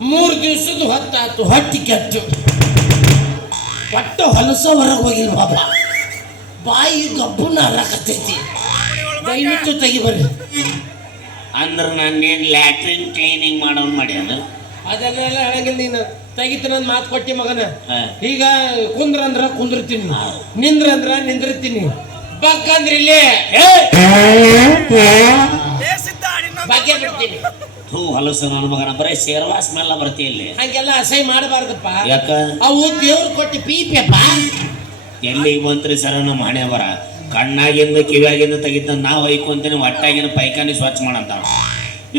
ಮೂರು ದಿವಸದ ಹೊತ್ತಾತು ಹೊಟ್ಟಿ ಕೆಟ್ಟು. ಒಟ್ಟು ಹೊಲಸ ಹೊರಗೆ ಹೋಗಿಲ್ಲ ಬಾಬಾ. ಬಾಯಿ ಗಬ್ಬುನ ಹರಕತ್ತೈತಿ ದಯವಿಟ್ಟು ತೆಗಿ ಬರ್ರಿ. ಅಂದ್ರೆ ನಾನೇನು ಲ್ಯಾಟ್ರಿನ್ ಕ್ಲೀನಿಂಗ್ ಮಾಡೋನ್ ಮಾಡ್ಯಾನ? ಅದನ್ನೆಲ್ಲ ಹೇಳಂಗಿಲ್ಲ ನೀನು. ತೆಗಿತ ನನ್ನ ಮಾತು ಕೊಟ್ಟಿ ಮಗನ. ಈಗ ಕುಂದ್ರಂದ್ರ ಕುಂದಿರ್ತೀನಿ. ನಿಂದ್ರಂದ್ರ ನಿಂದ್ರ ಅಂದ್ರ ನಿಂದಿರ್ತೀನಿ. ಬಕ್ಕಂದ್ರ ಇಲ್ಲಿ ಬಗ್ಗೆ ಬಿಡ್ತೀನಿ. ಥೂ ಹೊಲಸ ನನ್ನ ಮಗನ. ಬರೀ ಸೇರ್ವಾ ಸ್ಮೆಲ್ಲ ಬರ್ತಿ ಇಲ್ಲಿ. ಹಂಗೆಲ್ಲ ಅಸಹ್ಯ ಮಾಡಬಾರ್ದಪ್ಪ. ಯಾಕ? ಅವು ದೇವ್ರು ಕೊಟ್ಟು ಪೀಪ್ಯಪ್ಪ ಎಲ್ಲಿ ಮಂತ್ರಿ ಸರ ನಮ್ಮ ಹಣೆ ಬರ ಕಣ್ಣಾಗಿಂದ ಕಿವಿಯಾಗಿಂದ ತೆಗಿತ ನಾವು ಐಕೊಂತೀನಿ ಹೊಟ್ಟಾಗಿನ ಪೈಖಾನಿ ಸ್ವಚ್ಛ ಮಾಡಂತ.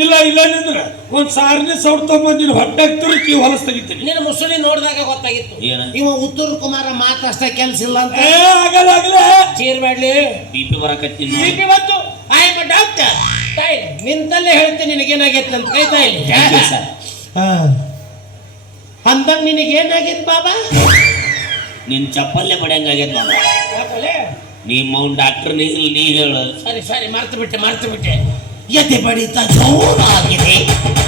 ಇಲ್ಲ ಇಲ್ಲ ನಿಂದ್ರ. ಒಂದ್ ಸಾರನೇ ಸೌಡ್ ತಗೊಂಬಂದಿನ ಹೊಟ್ಟೆ ಕಿವಿ ಹೊಲಸ್ ತೆಗಿತೀನಿ. ನಿನ್ನ ಮುಸುಳಿ ನೋಡಿದಾಗ ಗೊತ್ತಾಗಿತ್ತು. ಏನ? ಇವ ಉತ್ತೂರ್ ಕುಮಾರ ಮಾತಷ್ಟ ಕೆಲ್ಸ ಇಲ್ಲ ಅಂತ. ಏ, ಆಗಲ್ಲ ಆಗಲ್ಲ. ಚೀರ್ ಮಾಡ್ಲಿ. ಬಿ ಪಿ ಬರಕತ್ತೀನಿ ಬಿ ಬಿಪಿ ಬಂತು. ಐ ಡಾಕ್ಟರ್ ತಾಯಿ ನಿಂತಲ್ಲೇ ಹೇಳ್ತೀನಿ ನಿನಗೇನಾಗೈತೆ ಅಂತ ಕೈ ತಾಯಿ ಸರ್. ಅಂದಂಗ ನಿನಗೇನಾಗೈತ್ ಬಾಬಾ? ನಿನ್ ಚಪ್ಪಲ್ಲೇ ಬಡಿಯಂಗಾಗ್ಯದ ಬಾಬಾ? ನಿಮ್ಮ ಅವ್ನ ಡಾಕ್ಟರ್ ನೀ ನೀ ಹೇಳು. ಸರಿ ಸರಿ ಮರ್ತು ಬಿಟ್ಟೆ ಮರ್ತು ಬಿಟ್ಟೆ. ಎದೆ ಬಡಿತ ಜೋರಾಗಿದೆ.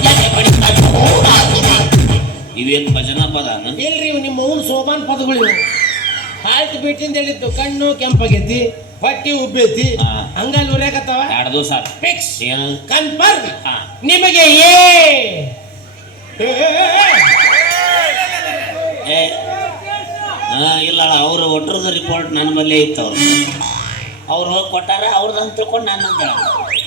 ಎದೆ ಬಡಿತ ಜೋರಾಗಿದೆ. ಇವೇನ್ ಭಜನ ಪದ? ಇಲ್ರಿ ಇವು ನಿಮ್ಮ ಅವ್ನ ಸೋಪಾನ್ ಪದಗಳು ಆಯ್ತು ಹಾಲ್ಟ್ ಬಿಟ್ಟಿಂದ ಹೇಳಿದ್ದು ಕಣ್ಣು ಕೆಂಪಾಗೈತಿ. ಹೊಟ್ಟಿ ಉಬ್ಬೈತಿ. ಹಂಗಲ್ಲಿ ಉರ್ಯಾಕತ್ತಾವ? ಎರಡು ದಿವಸ ಫಿಕ್ಸ್ ಕನ್ಫರ್ಮ್ ನಿಮಗೆ ಏ ಇಲ್ಲ ಅವ್ರ ಒಟ್ಟರದ ರಿಪೋರ್ಟ್ ನನ್ನ ಬಲ್ಲೇ ಇತ್ತು ಅವ್ರು ಅವ್ರು ಹೋಗಿ ಕೊಟ್ಟಾರ ಅವ್ರದ್ದು ತಿಳ್ಕೊಂಡು ನಾನು ಅಂತ.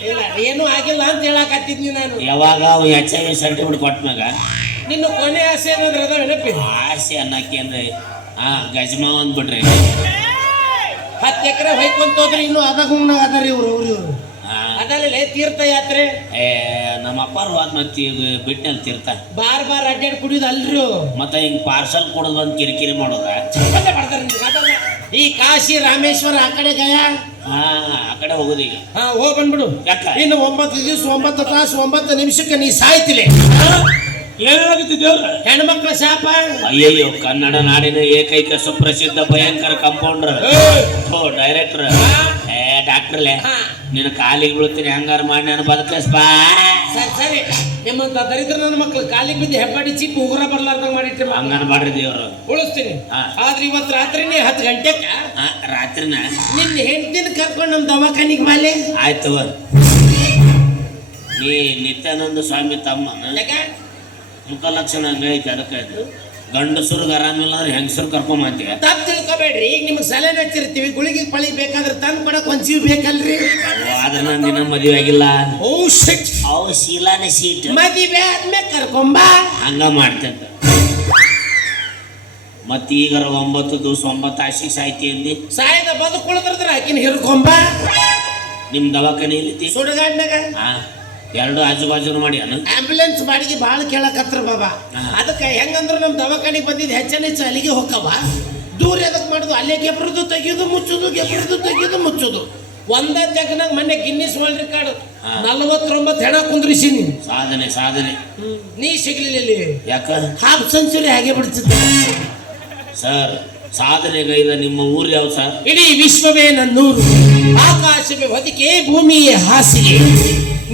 ಇಲ್ಲ ಏನೂ ಆಗಿಲ್ಲ ಅಂತ ಹೇಳಕತ್ತಿದ್ನಿ ನಾನು. ಯಾವಾಗ ಅವು ಎಚ್ ಐ ವಿ ಸರ್ಟಿಫಿಕೇಟ್ ಕೊಟ್ಮ್ಯಾಗ ನಿನ್ನ ಕೊನೆ ಆಸೆ ಏನಾದ್ರೆ ಅದ ನೆನಪಿದೆ. ಆಸೆ ಅಂದ್ರೆ ಹಾ ಗಜಮಾ ಅಂದ್ಬಿಟ್ರಿ. ಹತ್ತು ಎಕರೆ ಹೊಯ್ಕೊಂತ ಹೋದ್ರೆ ಇನ್ನು ಅದ ಗುಣ ಅದಾರಿ ಇವ್ರು ಇವ್ರು ಇವ್ರು. ಅದಲ್ಲೇ ತೀರ್ಥ ಯಾತ್ರೆ ಏ ನಮ್ಮ ಅಪ್ಪಾರು ಅದ್ ಮತ್ತೆ ತೀರ್ಥ. ಬಾರ್ ಬಾರ್ ಅಡ್ಡಾಡ್ ಕುಡಿಯೋದು ಅಲ್ರಿ ಮತ್ತೆ ಹಿಂಗ್ ಪಾರ್ಸಲ್ ಕೊಡೋದು ಅಂತ ಕಿರಿಕಿರಿ ಮಾಡೋದ. ಚಪ್ಪಲೆ ಮಾಡ್ತಾರೆ ನಿಮ್ಗೆ ಅದಲ್ಲ. ಈ ಕಾಶಿ ರಾಮೇಶ್ವರ ಆ ಕಡೆ ಗಯ? ಹಾ ಆ ಕಡೆ ಹೋಗುದು ಈಗ. ಹಾ ಹೋಗ್ ಬಂದ್ಬಿಡು. ಯಾಕ? ಇನ್ನು ಒಂಬತ್ತು ದಿವಸ ಒಂಬತ್ತು ತಾಸು ಒಂಬತ್ತು ನಿಮಿಷಕ್ಕೆ ನೀ ಸಾಯ್ತಿಲೆ. ಏನಾಗುತ್ತೆ ದೇವ್ರ? ಹೆಣ್ಮಕ್ಳ ಶಾಪ ಅಯ್ಯಯ್ಯೋ ಕನ್ನಡ ನಾಡಿನ ಏಕೈಕ ಸುಪ್ರಸಿದ್ಧ ಭಯಂಕರ ಕಂಪೌಂಡರ್ ಓ ಡೈರೆಕ್ಟರ್ ಏ ಡಾಕ್ಟ್ರಲ್ಲೇ ನಿನ್ನ ಕಾಲಿಗೆ ಬೀಳ್ತೀನಿ ಹಂಗಾರ ಮಾಡಿ ನಾನು ಬದುಕಸ್ ಬಾ ಸರಿ ಸರಿ. ನಿಮ್ಮ ದರಿದ್ರ ನನ್ನ ಮಕ್ಳು ಕಾಲಿಗೆ ಬಿದ್ದು ಹೆಬ್ಬಾಡಿ ಚಿಪ್ ಉಗುರ ಬರ್ಲಾರ್ದಂಗ ಮಾಡಿಟ್ರಿ ಹಂಗಾರ ಮಾಡ್ರಿ ದೇವ್ರು. ಉಳಿಸ್ತೀನಿ. ಆದ್ರೆ ಇವತ್ತು ರಾತ್ರಿನೇ ಹತ್ತು ಗಂಟೆಕ ರಾತ್ರಿನ? ನಿನ್ನ ಹೆಂಡತಿನ ಕರ್ಕೊಂಡು ನಮ್ಮ ದವಾಖಾನಿಗೆ ಮಾಲೆ ಆಯ್ತು ನೀ ನಿತ್ಯಾನಂದ ಸ್ವಾಮಿ ತಮ್ಮ. ಮುಖಲಕ್ಷಣ ಹಂಗೈತೆ ಅದಕ್ಕೆ ಇದು. ಗಂಡಸರಿಗೆ ಆರಾಮಿಲ್ಲ ಅಂದ್ರೆ ಹೆಂಗಸರು ಕರ್ಕೊಂಬಂತೀವಿ ತಪ್ಪು ತಿಳ್ಕೊಬೇಡ್ರಿ. ಈಗ ನಿಮ್ಗೆ ಸಲಹೆ ಹಚ್ಚಿರ್ತೀವಿ ಗುಳಿಗೆ ಪಳಿ ಬೇಕಾದ್ರೆ ತಂದು ಕೊಡಕ್ ಒಂದ್ ಜೀವ ಬೇಕಲ್ರಿ? ಆದ್ರೆ ನಾನು ದಿನ ಮದುವೆ ಆಗಿಲ್ಲ. ಓ ಶಿಟ್ ಅವು ಶೀಲಾನೆ ಸೀಟ್. ಮದುವೆ ಆದ್ಮೇಲೆ ಕರ್ಕೊಂಬ ಹಂಗ ಮಾಡ್ತಂತ ಮತ್ತೆ ಈಗ ಒಂಬತ್ತು ದಿವಸ ಒಂಬತ್ತು ಆಶಿ ಸಾಯ್ತಿ ಅಂದಿ. ಸಾಯದ ಬದುಕುಳಿದ್ರ ಆಕಿನ ಹಿರ್ಕೊಂಬ ನಿಮ್ ದವಾಖಾನೆ ಇಲ್ಲಿ ಸುಡುಗಾಡ್ನಾಗ. ಹಾ ಎರಡು ಆಜು ಬಾಜು ಮಾಡಿ ಆಂಬುಲೆನ್ಸ್ ಆಂಬ್ಯುಲೆನ್ಸ್ ಬಾಡಿಗೆ ಭಾಳ ಕೇಳಕತ್ರ ಬಾಬಾ. ಅದಕ್ಕೆ ಹೆಂಗಂದ್ರೆ ನಮ್ಮ ದವಾಖಾನೆಗೆ ಬಂದಿದ್ದು ಹೆಚ್ಚನ ಹೆಚ್ಚು ಅಲ್ಲಿಗೆ ಹೋಗವ. ದೂರ ಎದಕ್ ಮಾಡುದು? ಅಲ್ಲೇ ಗೆಬ್ರದು ತೆಗಿಯೋದು ಮುಚ್ಚೋದು ಗೆಬ್ರದು ತೆಗಿಯೋದು ಮುಚ್ಚೋದು. ಒಂದ ಜಗನಾಗ ಮೊನ್ನೆ ಗಿನ್ನಿಸ್ ವರ್ಲ್ಡ್ ರೆಕಾರ್ಡ್. ನಲವತ್ತೊಂಬತ್ತು ಹೆಣ ಕುಂದ್ರಿಸಿನಿ ಸಾಧನೆ ಸಾಧನೆ. ನೀ ಸಿಗ್ಲಿಲ್ಲ ಇಲ್ಲಿ. ಯಾಕ? ಹಾಫ್ ಸೆಂಚುರಿ ಹಾಗೆ ಬಿಡ್ತಿದ್ದೆ. ಸರ್ ಸಾಧನೆಗೈದ ನಿಮ್ಮ ಊರು ಯಾವ ಸರ್? ಇಡೀ ವಿಶ್ವವೇ ನನ್ನೂರು. ಆಕಾಶವೇ ಹೊದಿಕೆ ಭೂಮಿಯೇ ಹಾಸಿಗೆ.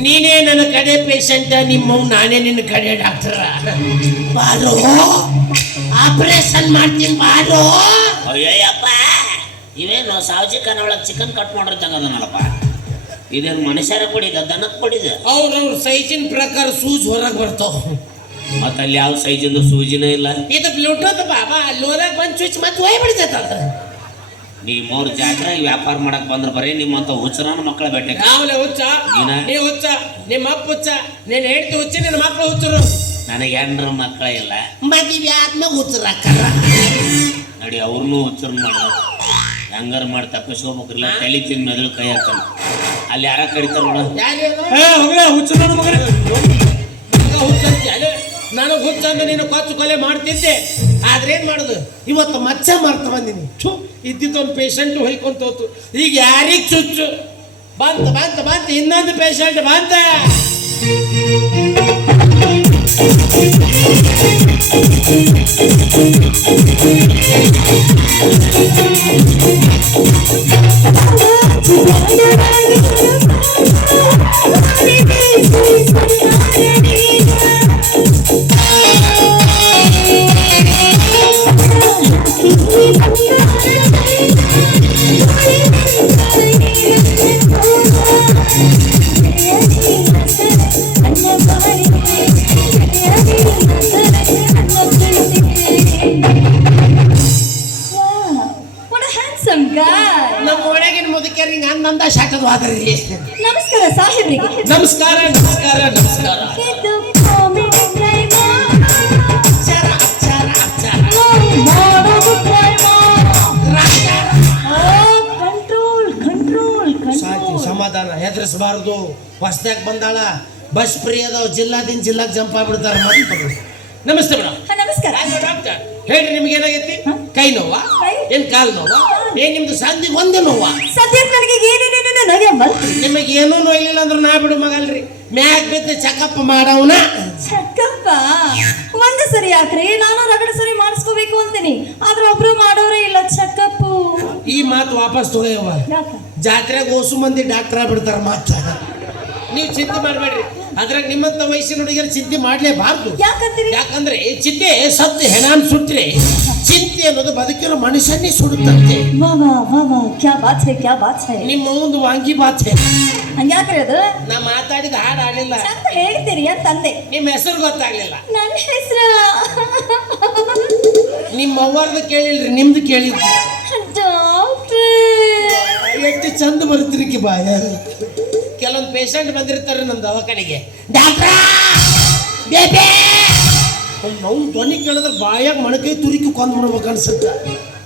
ನೀನೇ ನನ್ನ ಕಡೆ ಪೇಷಂಟ್ ನಿಮ್ಮ ನಾನೇ ನಿನ್ನ ಕಡೆ ಡಾಕ್ಟರ್ ಬಾರೋ ಆಪರೇಷನ್ ಮಾಡ್ತೀನಿ ಬಾರೋ. ಅಯ್ಯಪ್ಪ ಇವೇನು ಸಾವಜಿ ಒಳಗೆ ಚಿಕನ್ ಕಟ್ ಮಾಡಿರ್ತಂಗ ಅದನ್ನಲ್ಲಪ್ಪ? ಇದೇನು ಮನುಷ್ಯರ ಕೊಡಿದ ದನಕ್ಕೆ ಕೊಡಿದ? ಅವ್ರವ್ರ ಸೈಜಿನ ಪ್ರಕಾರ ಸೂಜ್ ಹೊರಗೆ ಬರ್ತಾವ. ಮತ್ತೆ ಅಲ್ಲಿ ಯಾವ ಸೈಜಿಂದ ಸೂಜಿನೇ ಇಲ್ಲ. ಇದು ಬ್ಲೂಟೂತ್ ಬಾಬಾ ಅಲ್ಲಿ ಹೋದಾಗ ಬಂದು ಸ್ವಿಚ್ ಮತ್ತೆ ಹೋಯ್ ಬಿಡ್ತೈತ ನೀ ಮೂರು ಜಾತ್ರೆ ವ್ಯಾಪಾರ ಮಾಡಕ್ ಬಂದ್ರ ಬರೀ ನಿಮ್ಮಂತ ಹುಚ್ಚರನ ಮಕ್ಕಳ ಬೇಟೆ ಆಮೇಲೆ ಹುಚ್ಚ ನೀನ? ನೀ ಹುಚ್ಚ ನಿಮ್ಮ ಅಪ್ಪ ಹುಚ್ಚ ನೀನ್ ಹೇಳ್ತಿ ಹುಚ್ಚ ನಿನ್ನ ಮಕ್ಕಳು ಹುಚ್ಚರು. ನನಗೆ ಹೆಂಡ್ರ ಮಕ್ಕಳ ಇಲ್ಲ. ಮದುವೆ ಆದ್ಮೇಲೆ ಹುಚ್ಚರಾಕರ ನಡಿ ಅವ್ರನ್ನೂ ಹುಚ್ಚರ ಮಾಡ. ಹೆಂಗಾರ ಮಾಡಿ ತಪ್ಪಿಸ್ಕೋಬೇಕಿಲ್ಲ ತಲೆ ತಿಂದ ಮೆದುಳು ಕೈ ಹಾಕಲ್ಲ ಅಲ್ಲಿ ಯಾರ ಕಡಿತಾರ ನೋಡ. ಹುಚ್ಚ ಹುಚ್ಚರ ನನಗೆ ಹುಚ್ಚ ಅಂದ್ರೆ ನೀನು ಕೊಚ್ಚು ಕೊಲೆ ಮಾಡ್ತಿದ್ದೆ. ಆದ್ರೆ ಏನು ಮಾಡೋದು? ಇವತ್ತು ಮಚ್ಚ ಮಾಡ್ತಾ ಬಂದಿನಿ. ಛೂ, ಇದ್ದಿದ್ದೊಂದು ಪೇಷಂಟ್ ಹೊಯ್ಕೊಂತ ಹೋತು. ಈಗ ಯಾರಿಗೆ ಚುಚ್ಚು? ಬಂತ ಬಂತ ಬಂತ, ಇನ್ನೊಂದು ಪೇಷಂಟ್ ಬಂತ. ಬಂದ ನಮಸ್ಕಾರ ಸಾಹೇಬ್ರಿಗೆ ನಮಸ್ಕಾರ ನಮಸ್ಕಾರ ನಮಸ್ಕಾರ. ಸಮಾಧಾನ ಹೆದರ್ಸ್ಬಾರ್ದು. ಹೊಸ್ದಾಗ್ ಬಂದಾಳ. ಬಸ್ ಫ್ರೀ ಅದಾವ. ಜಿಲ್ಲಾದಿಂದ ಜಿಲ್ಲಾಕ್ ಜಂಪ್ ಆಗ್ಬಿಡ್ತಾರ ಮತ್ತೆ ನಮಸ್ತೆ ಮೇಡಮ್ ನಮಸ್ಕಾರ. ಡಾಕ್ಟರ್ ಹೇಳ್ರಿ ನಿಮ್ಗೆ ಏನಾಗೈತಿ? ಕೈ ನೋವಾ? ಏನ್ ಕಾಲ್ ನೋವಾ? ಏನ್ ನಿಮ್ದು ಸಂಧಿಗೆ ಒಂದೇ ನೋವಾ. ಸದ್ಯಕ್ಕೆ ನನಗೆ ಏನೇನೇನೇನೋ ನನಗೆ ಬಂತು ನಿಮಗೆ ಏನೂ ನೋಯ್ಲಿಲ್ಲ ಅಂದ್ರೆ ನಾ ಬಿಡು ಮಗಲ್ರಿ. ಮ್ಯಾಗ್ ಬಿದ್ದು ಚೆಕಪ್ ಮಾಡವನ. ಚಕ್ಕಪ್ಪ ಒಂದು ಸರಿ ಯಾಕ್ರಿ? ನಾನು ರಗಡ ಸರಿ ಮಾಡಿಸ್ಕೋಬೇಕು ಅಂತೀನಿ. ಆದ್ರೆ ಒಬ್ರು ಮಾಡೋರೇ ಇಲ್ಲ ಚೆಕಪ್ ಈ ಮಾತು ವಾಪಸ್ ತಗೋಯವ ಯಾಕ? ಜಾತ್ರೆಗೆ ಓಸು ಮಂದಿ ಡಾಕ್ಟರ್ ಆಗ್ಬಿಡ್ತಾರ ಮಾತ ನೀವು ಚಿಂತೆ ಮಾಡಬೇಡ್ರಿ. ಅದ್ರಾಗ ನಿಮ್ಮಂತ ವಯಸ್ಸಿನ ಹುಡುಗಿಯರು ಚಿಂತೆ ಮಾಡ್ಲೇಬಾರ್ದು. ಯಾಕಂತೀರಿ? ಯಾಕಂದ್ರೆ ಚಿಂತೆ ಸತ್ತು ಹೆಣಾನ್ ಸುಟ್ರೆ ಚಿಂತೆ ಅನ್ನೋದು ಬದುಕಿರೋ ಮನುಷ್ಯನೇ ಸುಡುತ್ತಂತೆ. ವಾ ವಾ ವಾ ವಾ ಕ್ಯಾ ಬಾತ್ ಹೈ ಕ್ಯಾ ಬಾತ್ ಹೈ. ನಿಮ್ಮ ಒಂದು ವಾಂಗಿ ಬಾಚೆ ಹಂಗ್ಯಾಕ್ರಿ ಅದು? ನಾ ಮಾತಾಡಿದ ಹಾಡು ಆಡಲಿಲ್ಲ ಚಂದ ಹೇಳ್ತೀರಿ ಅಂತಂದೆ ನಿಮ್ಮ ಹೆಸರು ಗೊತ್ತಾಗ್ಲಿಲ್ಲ. ನನ್ನ ಹೆಸರು. ನಿಮ್ಮ ಅವ್ವಾರ್ದು ಕೇಳಿಲ್ರಿ ನಿಮ್ದು ಕೇಳಿದ್ರಿ ಡಾಕ್ಟರ್. ಎಷ್ಟು ಚಂದ ಬರ್ತಿರಿಕಿ ಬಾಯ. ಕೆಲವೊಂದು ಪೇಷಂಟ್ ಬಂದಿರ್ತಾರೆ ನಮ್ಮ ದವಾಖಾನೆಗೆ. ಡಾಕ್ಟ್ರ ಬೇಬೆ! ನಾವು ಧ್ವನಿ ಕೇಳಿದ್ರೆ ಬಾಯಾಗ ಮಣಕೈ ತುರಿಕಿ ಕೊಂದ್ ಬಿಡ್ಬೇಕು ಅನ್ಸುತ್ತೆ.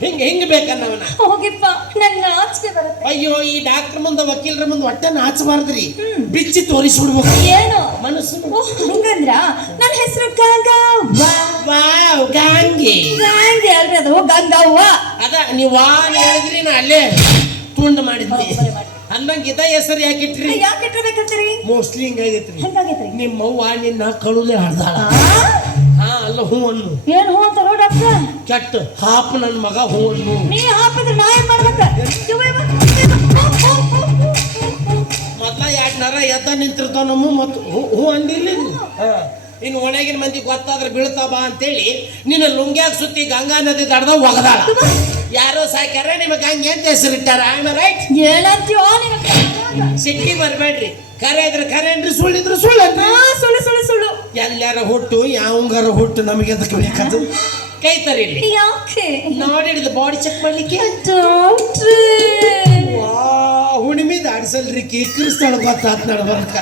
ಹಿಂಗೆ ಹೆಂಗೆ ಬೇಕನ್ನವನ? ಹೋಗಿಪ್ಪ ನಂಗೆ ನಾಚಿಕೆ ಬರುತ್ತೆ. ಅಯ್ಯೋ ಈ ಡಾಕ್ಟರ್ ಮುಂದೆ ವಕೀಲರ ಮುಂದೆ ಹೊಟ್ಟೆ ನಾಚಬಾರ್ದ್ರಿ ಬಿಚ್ಚಿ ತೋರಿಸ್ಬಿಡ್ಬೇಕು. ಏನು? ಮನಸ್ಸು ಹಂಗಂದ್ರ? ನನ್ನ ಹೆಸರು ಗಂಗವ್ವ. ವಾವ್ ಗಾಂಗಿ. ಗಾಂಗಿ ಅಲ್ರಿ ಅದು. ಗಂಗವ್ವ. ಅದ ನೀವು ವಾ ಹೇಳಿದ್ರಿ ನಾ ಅಲ್ಲೇ ತುಂಡು ಮಾಡಿದ್ವಿ. ಹೆಸರು ಇದ ಹೆಸರು ಯಾಕೆ ಯಾಕೆ ಇಟ್ಟಿರ್ಬೇಕಂತೀರಿ ಮೋಸ್ಟ್ಲಿ ಹಿಂಗಾಗೈತ್ರಿ. ಹೆಂಗಾಗೈತ್ರಿ? ನಿಮ್ಮವ್ವ ನಿನ್ನ ಕಳುಲೆ ಹಡ್ದಾಳ ಹಾ ಅಲ್ಲ ಹೂ ಅನ್ನು. ಏನು ಹೂ ಅಂತಾರೋ ಡಾಕ್ಟರ್ ಕೆಟ್ಟ ಹಾಪ್ ನನ್ನ ಮಗ ಹೂ ಅನ್ನು. ನೀ ಹಾಪಿದ್ರೆ ನಾ ಏನ್ ಮಾಡ್ಬೇಕ. ಮೊದ್ಲ ಎರಡ್ ನರ ಎದ್ದ ನಿಂತಿರ್ತಾವ ನಮ್ಮ ಮತ್ತು ಹೂ ಅಂದಿರ್ಲಿ? ಹಾ. ಇನ್ನು ಒಣಗಿನ ಮಂದಿ ಗೊತ್ತಾದ್ರೆ ಬೀಳ್ತಾವ ಬಾ ಅಂತೇಳಿ ನಿನ್ನ ಲುಂಗ್ಯಾಗ ಸುತ್ತಿ ಗಂಗಾ ನದಿ ದಡ್ದ ಒಗದಾಳ. ಯಾರೋ ಸಾಕ್ಯಾರ? ನಿಮಗೆ ಹಂಗೆ ಅಂತ ಹೆಸರಿಟ್ಟಾರ? ಆಮೇಲೆ ರೈಟ್ ಏನಂತೀಯೋ ನಿಮಗೆ ಸಿಟ್ಟಿ ಬರಬೇಡ್ರಿ. ಕರೆ ಇದ್ರೆ ಕರೆ ಏನ್ರಿ? ಸುಳ್ಳಿದ್ರು ಸುಳ್ಳು ಸುಳ್ಳು ಸುಳ್ಳು ಸುಳ್ಳು. ಎಲ್ಲಾರ ಹುಟ್ಟು ಯಾವಂಗಾರ ಹುಟ್ಟು ನಮಗೆ ಅದಕ್ಕೆ ಬೇಕಾದ? ಕೈ ತರಿಲಿ ಯಾಕೆ? ನೋಡಿಡಿದ ಬಾಡಿ ಚೆಕ್ ಮಾಡ್ಲಿಕ್ಕೆ. ಕಿ ಕ್ರಿಸ್ತಾಳ ಗೊತ್ತಾತ್ ನಡ್ಬರ್ಕ.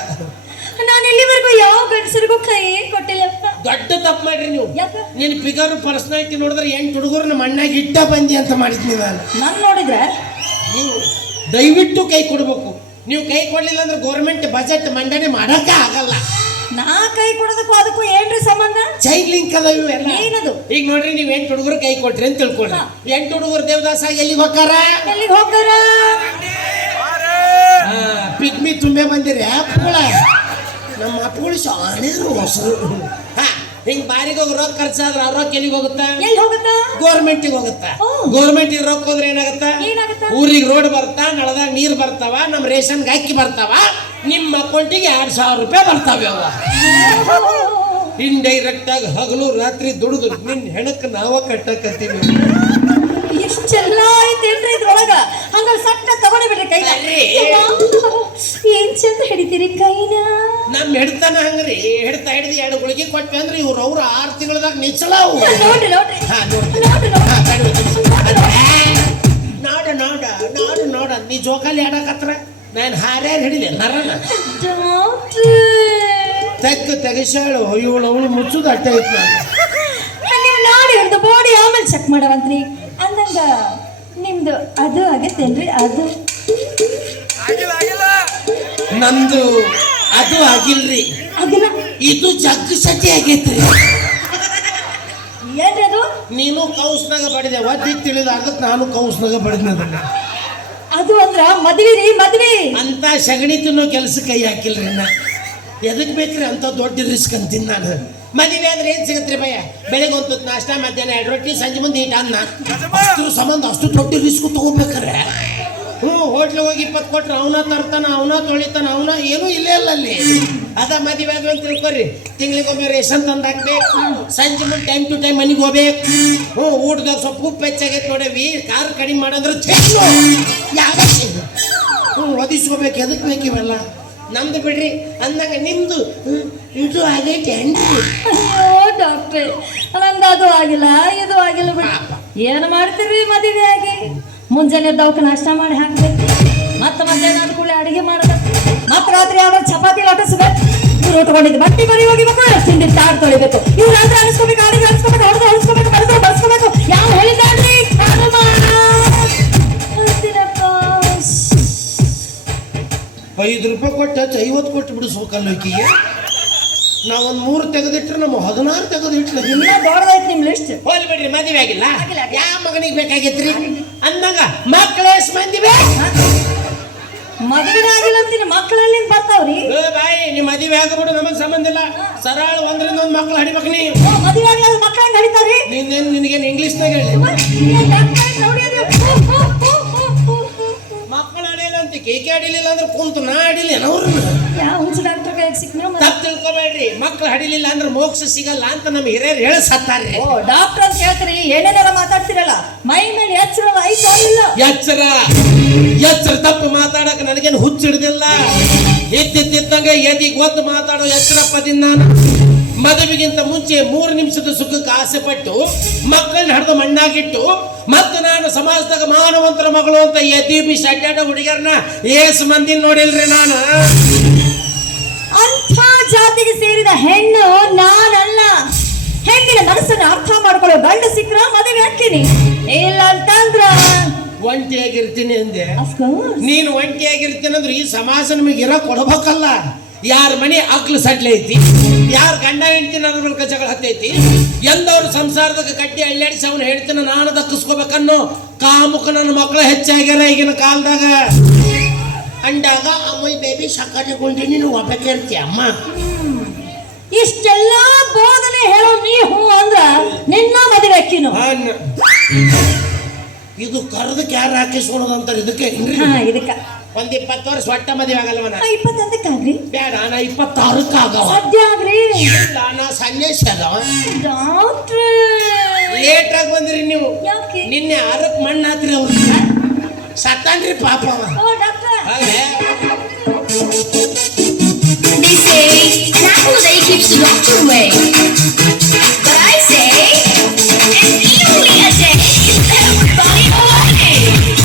ನಾನು ಇಲ್ಲಿವರೆಗೂ ಯಾವ ಗಂಡಸರಿಗೂ ಕೈ ಕೊಟ್ಟಿಲ್ಲಪ್ಪ ದೊಡ್ಡ ತಪ್ಪು ಮಾಡ್ರಿ ನೀವು. ಯಾಕ? ನಿನ್ನ ಫಿಗರ್ ಪರ್ಸನಾಲಿಟಿ ನೋಡಿದ್ರೆ ಎಂಟು ಹುಡುಗರು ನಮ್ಮ ಅಣ್ಣಾಗಿ ಇಟ್ಟ ಬಂದಿ ಅಂತ ಮಾಡಿದ್ನಿ ನಾನು. ನನ್ ನೋಡಿದ್ರೆ? ನೀವು ದಯವಿಟ್ಟು ಕೈ ಕೊಡ್ಬೇಕು. ನೀವು ಕೈ ಕೊಡಲಿಲ್ಲ ಅಂದ್ರೆ ಗೌರ್ಮೆಂಟ್ ಬಜೆಟ್ ಮಂಡನೆ ಮಾಡಕ್ಕೆ ಆಗಲ್ಲ. ನಾ ಕೈ ಕೊಡೋದಕ್ಕೂ ಅದಕ್ಕೂ ಏನ್ರಿ ಸಂಬಂಧ? ಚೈನ್ ಲಿಂಕ್ ಅದ ಇವೆಲ್ಲ. ಏನದು? ಈಗ ನೋಡ್ರಿ ನೀವು ಎಂಟು ಹುಡುಗರು ಕೈ ಕೊಟ್ರಿ ಅಂತ ತಿಳ್ಕೊಳ್ರಿ. ಎಂಟು ಹುಡುಗರು ದೇವದಾಸ ಎಲ್ಲಿಗೆ ಹೋಗಾರ ಎಲ್ಲಿಗೆ ಹೋಗ್ತಾರ? ಪಿಗ್ಮಿ ತುಂಬೆ ಬಂದಿರಿ ಅಪ್ಪುಗಳ ನಮ್ಮ ಅಪ್ಪುಗಳು ಹಾ ಹಿಂಗ್ ಬಾರಿಗೆ ಹೋಗಿ ರೊಕ್ಕ ಖರ್ಚಾದ್ರೆ ಆ ರೊಕ್ಕ ಎಲ್ಲಿಗೆ ಹೋಗುತ್ತಾ? ಗೋರ್ಮೆಂಟ್ ಹೋಗುತ್ತಾ? ಗೋರ್ಮೆಂಟಿಗೆ ಹೋಗುತ್ತಾ. ಗೋರ್ಮೆಂಟಿಗೆ ರೊಕ್ಕ ಹೋದ್ರೆ ಏನಾಗುತ್ತಾ? ಊರಿಗೆ ರೋಡ್ ಬರ್ತಾ ನಳದಾಗ ನೀರು ಬರ್ತಾವ ನಮ್ಮ ರೇಷನ್ಗೆ ಅಕ್ಕಿ ಬರ್ತಾವ ನಿಮ್ಮ ಅಕೌಂಟಿಗೆ ಎರಡ್ ಸಾವಿರ ರೂಪಾಯಿ ಬರ್ತಾವೆ ಅವ ಇಂಡೈರೆಕ್ಟ್ ಆಗಿ ಹಗಲು ರಾತ್ರಿ ದುಡಿದು ನಿನ್ನ ಹೆಣಕ್ಕೆ ನಾವ ಕಟ್ಟಕತ್ತೀವಿ. ಇಷ್ಟೆಲ್ಲ ಐತೇನ್ರಿ ಇದ್ರೊಳಗ? ಹಂಗ ಸಟ್ಟ ತಗೊಂಡು ಬಿಡ್ರಿ ಕೈ ಹಿಡಿತೀರಿ ಕೈನ? ನಮ್ಮ ಹಿಡ್ತಾನ ಹಂಗ್ರಿ ಹಿಡ್ತಾ ಹಿಡ್ದು ಎರಡು ಗುಳಿಗೆ ಕೊಟ್ವಿ ಅಂದ್ರೆ ಇವ್ರು ಅವ್ರು ಆರು ತಿಂಗಳದಾಗ ನಿಚ್ಚಲ ನೋಡ್ರಿ. ನೋಡ ನೋಡ ನೋಡು ನೋಡ. ನೀ ಜೋಕಾಲಿ ಆಡಕತ್ರ. ನಾನು ಹಾರ್ಯಾರು ಹಿಡಿದೆ ನರನ. ತೆಗ್ದು ತೆಗಿಸಾಳು ಇವಳು ಅವಳು ಮುಚ್ಚುದು ಅಟ್ಟ ಐತ್ ನೀವು ನೋಡಿ ಹಿಡ್ದು ಬಾಡಿ ಆಮೇಲೆ ಚೆಕ್ ಮಾಡವಂತ್ರಿ. ಅಂದಂಗ ನಿಮ್ದು ಅದು ಆಗತ್ತೇನ್ರಿ ಅದು. ನಂದು ಅದು ಆಗಿಲ್ರಿ. ಇದು ಜಗ್ ಸತಿ ಆಗೈತ್ರಿ. ನೀನು ಕೌಸ್ನಾಗ ಬಡಿದೆ ಒದ್ದಿ ತಿಳಿದ ಅದಕ್ಕೆ ನಾನು ಕೌಸ್ನಾಗ ಬಡಿದ್ನ ಅದನ್ನ. ಅದು ಅಂದ್ರ ಮದ್ವಿ ರೀ ಮದ್ವಿ. ಅಂತ ಸಗಣಿ ತಿನ್ನೋ ಕೆಲಸ ಕೈ ಹಾಕಿಲ್ರಿ ನಾ ಎದಕ್ ಬೇಕ್ರಿ ಅಂತ ದೊಡ್ಡ ರಿಸ್ಕ್ ಅಂತೀನಿ ನಾನು. ಮದುವೆ ಅಂದ್ರೆ ಏನ್ ಸಿಗತ್ರಿ ಭಯ? ಬೆಳಿಗ್ಗೆ ಒಂದು ನಾಷ್ಟ ಮಧ್ಯಾಹ್ನ ಎರಡು ರೊಟ್ಟಿ ಸಂಜೆ ಮುಂದೆ ಈಟ ಅನ್ನ. ಅಷ್ಟು ಸಂಬಂಧ ಅಷ್ಟು ದೊಡ್ಡ ರಿಸ್ಕ್ ತಗೋಬೇಕಾರೆ. ಹ್ಞೂ ಹೋಟ್ಲಿಗೆ ಹೋಗಿ ಇಪ್ಪತ್ತು ಕೊಟ್ರೆ ಅವನ ತರ್ತಾನ ಅವನ ತೊಳಿತಾನ ಅವನ ಏನೂ ಇಲ್ಲೇ ಇಲ್ಲ ಅಲ್ಲಿ. ಅದ ಮದುವೆ ಅಂತ ತಿಳ್ಕೊರಿ ತಿಂಗಳಿಗೊಮ್ಮೆ ರೇಷನ್ ತಂದು ಹಾಕ್ಬೇಕು ಸಂಜೆ ಮುಂದೆ ಟೈಮ್ ಟು ಟೈಮ್ ಮನೆಗೆ ಹೋಗ್ಬೇಕು. ಹ್ಞೂ ಊಟದಾಗ ಸೊಪ್ಪು ಉಪ್ಪು ಹೆಚ್ಚಾಗೈತೆ ನೋಡೇವಿ ಕಾರ್ ಕಡಿಮೆ ಮಾಡಂದ್ರೆ ಚೆಲ್ಲು ಯಾವ ಹ್ಞೂ ಒದಿಸ್ಕೋಬೇಕು ಎದಕ್ಕೆ ಬೇಕು ಇವೆಲ್ಲ? ನಮ್ದು ಬಿಡ್ರಿ ಅಂದಾಗ ನಿಮ್ದು. ಹ್ಮ್, ಇದು ಆಗೈತೆ ಅಯ್ಯೋ ಡಾಕ್ಟ್ರೆ ನಂದು ಅದು ಆಗಿಲ್ಲ ಇದು ಆಗಿಲ್ಲ ಬಿಡಿ ಏನು ಮಾಡ್ತೀರಿ ಮದುವೆ ಆಗಿ ಮುಂಜಾನೆ ದವಕ್ಕೆ ನಾಷ್ಟ ಮಾಡಿ ಹಾಕ್ಬೇಕು. ಮತ್ತೆ ಮಧ್ಯಾಹ್ನ ಆದ ಕೂಡಲೇ ಅಡಿಗೆ ಮಾಡಬೇಕು. ಮತ್ತೆ ರಾತ್ರಿ ಆದ್ರೆ ಚಪಾತಿ ಲಟಿಸ್ಬೇಕು ಇವ್ರು ಉಟ್ಕೊಂಡಿದ್ದು ಬಟ್ಟೆ ಮರಿ ಹೋಗಿಬೇಕು ತಿಂಡಿ ತಾಡ್ ತೊಳಿಬೇಕು. ಇವ್ರು ರಾತ್ರಿ ಅನಿಸ್ಕೋಬೇಕು ಅಡಿಗೆ ಅನಿಸ್ಕೋಬೇಕು ಹೊಡೆದು ಅನಿಸ್ಕೋಬೇಕು ಬರೆದು ಬರ್ಸ್ಕೋಬೇಕು. ಯಾವ ಅಂತೀರಪ್ಪ. ಐದು ರೂಪಾಯಿ ಕೊಟ್ಟು ಹಚ್ಚಿ ಐವತ್ತು ಕೊಟ್ಟು ಬಿಡಿಸ್ಬೇಕಲ್ಲ ಈಕಿಗೆ ಒಂದು ಮೂರು ತೆಗೆದಿಟ್ರೆ ನಮ್ಮ ಹದಿನಾರು ತೆಗೆದಿಟ್ಲ. ಇನ್ನ ದೊಡ್ಡದಾಯ್ತು ನಿಮ್ಮ ಲಿಸ್ಟ್ ಹೋಗ್ಲಿ ಬಿಡ್ರಿ ಮದುವೆ ಆಗಿಲ್ಲ ಆಗಿಲ್ಲ. ಯಾವ ಮಗನಿಗೆ ಬೇಕಾಗೈತ್ರಿ? ಅಂದಂಗ ಮಕ್ಳು ಎಷ್ಟು ಮಂದಿ ಬೇ? ಮದುವೆ ಆಗಿಲ್ಲ ಅಂತೀನಿ. ಮಕ್ಕಳಲ್ಲಿ ಬರ್ತಾವ್ರಿ? ಏ ಬಾಯಿ ನಿಮ್ಮ ಮದುವೆ ಆಗಬಿಡು ನಮಗ್ ಸಂಬಂಧ ಇಲ್ಲ. ಸರಳ ಒಂದ್ರಿಂದ ಒಂದ್ ಮಕ್ಳು ಹಡಿಬೇಕು ನೀ. ಓ, ಮದುವೆ ಆಗಿಲ್ಲ ಮಕ್ಕಳ ಹೆಂಗ್ ನಡೀತಾವ್ರಿ ನಿನ್ನೇನು ನಿನಗೇನು ಇಂಗ್ಲೀಷ್ನಾಗ ಹೇಳಿ? ಮಕ್ಕಳು ಅಡಿಲ್ಲ ಅಂತ. ಕೇಕೆ ಅಡಿಲಿಲ್ಲ ಅಂದ್ರೆ ಕುಂತು ನಾ ಅವ್ರನ್ನ ಯಾವ ಹುಚ್ಚ ಡಾಕ್ಟರ್? ಕೈಯಾಗ ಸಿಕ್ನ ತಪ್ಪು ತಿಳ್ಕೊಬೇಡ್ರಿ. ಮಕ್ಳು ಹಡಿಲಿಲ್ಲ ಅಂದ್ರೆ ಮೋಕ್ಷ ಸಿಗಲ್ಲ ಅಂತ ನಮ್ಮ ಹಿರಿಯರು ಹೇಳಿ ಸತ್ತಾರ್ರಿ. ಓ ಡಾಕ್ಟರ್ ಅಂತ ಹೇಳ್ತೀರಿ ಏನೇನೆಲ್ಲ ಮಾತಾಡ್ತಿರಲ್ಲ? ಮೈ ಮೇಲೆ ಎಚ್ಚರ ಐತೋ ಇಲ್ಲ. ಎಚ್ಚರ. ಎಚ್ಚರ ತಪ್ಪು ಮಾತಾಡಕ್ಕೆ ನನಗೇನು ಹುಚ್ಚಿಡ್ದಿಲ್ಲ ಇದ್ದಿದ್ದಂಗೆ ಎದಿ ಗೊತ್ತು ಮಾತಾಡೋ ಎಚ್ಚರಪ್ಪದಿಂದ ನಾನು ಮದುವೆಗಿಂತ ಮುಂಚೆ ಮೂರು ನಿಮಿಷದ ಸುಖಕ್ಕೆ ಆಸೆ ಪಟ್ಟು ಮಕ್ಕಳನ್ನ ಹಡ್ದು ಮಣ್ಣಾಗಿಟ್ಟು ಮತ್ತು ನಾನು ಸಮಾಜದಾಗ ಮಾನವಂತರ ಮಗಳು ಅಂತ ಎದಿ ಬಿ ಅಡ್ಡಾಡ ಹುಡುಗಿಯರ್ನ ಏಸ್ ಮಂದಿ ನೋಡಿಲ್ರಿ ನಾನು. ಅಂಥ ಜಾತಿಗೆ ಸೇರಿದ ಹೆಣ್ಣು ನಾನಲ್ಲ. ಹೆಣ್ಣಿನ ಮನಸ್ಸನ್ನು ಅರ್ಥ ಮಾಡ್ಕೊಳ್ಳೋ ಗಂಡ ಸಿಕ್ಕ್ರ ಮದುವೆ ಹಾಕ್ತೀನಿ ಇಲ್ಲ ಅಂತಂದ್ರ ಒಂಟಿಯಾಗಿರ್ತೀನಿ ಅಂದೆ. ನೀನು ಒಂಟಿಯಾಗಿರ್ತೀನಿ ಅಂದ್ರೆ ಈ ಸಮಾಜ ನಿಮಗೆ ಇರೋ ಕೊಡ್ಬೇಕಲ್ಲ. ಯಾರ ಮನೆ ಅಕ್ಲು ಸಡ್ಲೆ ಐತಿ? ಯಾರ ಗಂಡ ಹೆಂಡ್ತಿನ ಅದ್ರ ಮೂಲಕ ಜಗಳ ಹತ್ತೈತಿ ಎಂದವ್ರ ಸಂಸಾರದಾಗ ಕಟ್ಟಿ ಅಳ್ಳಾಡಿಸಿ ಅವ್ನು ಹೇಳ್ತೀನಿ ನಾನು ದಕ್ಕಿಸ್ಕೋಬೇಕನ್ನೋ ಕಾಮುಕ ನನ್ನ ಮಕ್ಕಳು ಹೆಚ್ಚಾಗ್ಯಾರ ಈಗಿನ ಕಾಲದಾಗ. ಅಂಡಾಗ ಅಮ್ಮ ಬೇಬಿ ಸಕ್ಕರೆ ಗುಂಡಿ ನೀನು ಒಬ್ಬಕ್ಕೆ ಇರ್ತೀಯ ಅಮ್ಮ. ಇಷ್ಟೆಲ್ಲ ಬೋಧನೆ ಹೇಳೋ ನೀ ಹೂ ಅಂದ್ರ ನಿನ್ನ ಮದುವೆ ಅನ್ನ. ಇದು ಕರೆದು ಯಾರು ಹಾಕಿಸ್ಕೊಳೋದು ಅಂತಾರೆ ಇದಕ್ಕೆ ಇದಕ್ಕೆ. ಒಂದ್ ಇಪ್ಪತ್ತು ವರ್ಷ ಒಟ್ಟ ಮದುವೆ ಆಗಲ್ಲ ನಾ ಇಪ್ಪತ್ತೊಂದಕ್ಕಾಗ್ರಿ ಬೇಡ ನಾ ಇಪ್ಪತ್ತಾರಕ್ಕಾಗವ ಸದ್ಯ ಆಗ್ರಿ ಇಲ್ಲ ನಾ ಸನ್ಯಾಸಿ ಆಗವ ಡಾಕ್ಟ್ರ್. ಲೇಟ್ ಆಗಿ ಬಂದ್ರಿ ನೀವು. ನಿನ್ನೆ ಆರಕ್ ಮಣ್ಣು ಹಾತ್ರಿ ಅವ್ರು ಸತ್ತಾನ್ರಿ ಪಾಪ ಅವ ಓ ಡಾಕ್ಟರ್ ಅಲ್ಲೇ They say an apple a day keeps the doctor away. But I say an eel a day keeps them